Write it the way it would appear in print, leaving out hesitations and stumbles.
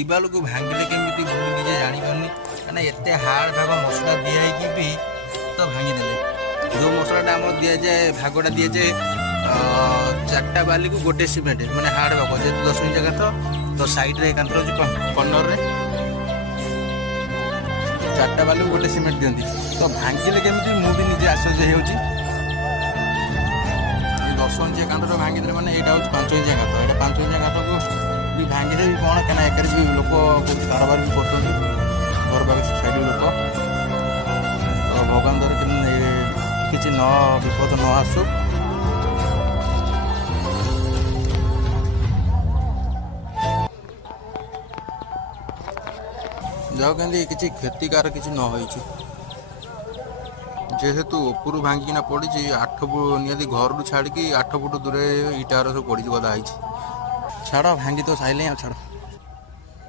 दिवाल को भांगिले केमिति मु निजे जानी पारनी काना एते हार्ड भाग मसला दिया है कि भी तो भांगी देले जो मसलाटा हम दिया जाए भागटा दिया जाए चारटा बाली को गोटे सीमेंट माने हार्ड भाग जे 10 इंच जगह तो साइड रे एकांतर कॉर्नर रे चारटा बाली को गोटे सीमेंट दियंती तो भांगिले केमिति मु भी निजे आश्चर्य होउची 10 इंच एकांतर भांगी देले माने एटा होच 5 इंच एकांतर एटा 5 इंच एकांतर को भी भांगी दे कौन क्या एक भी लोक कारोबार भी कर घर पाखे साइड लोक तो भगवान द्वारा किसी न विपद न आसू जाओ कहीं किसी क्षतिकार किसी न हो जेहेतु उपरू भांगिना पड़ी 8 फुट निहती घर छाड़ी 8 फुट दूर इटार सब पड़ी गदा छाड़ भांगी तो साइले छाड़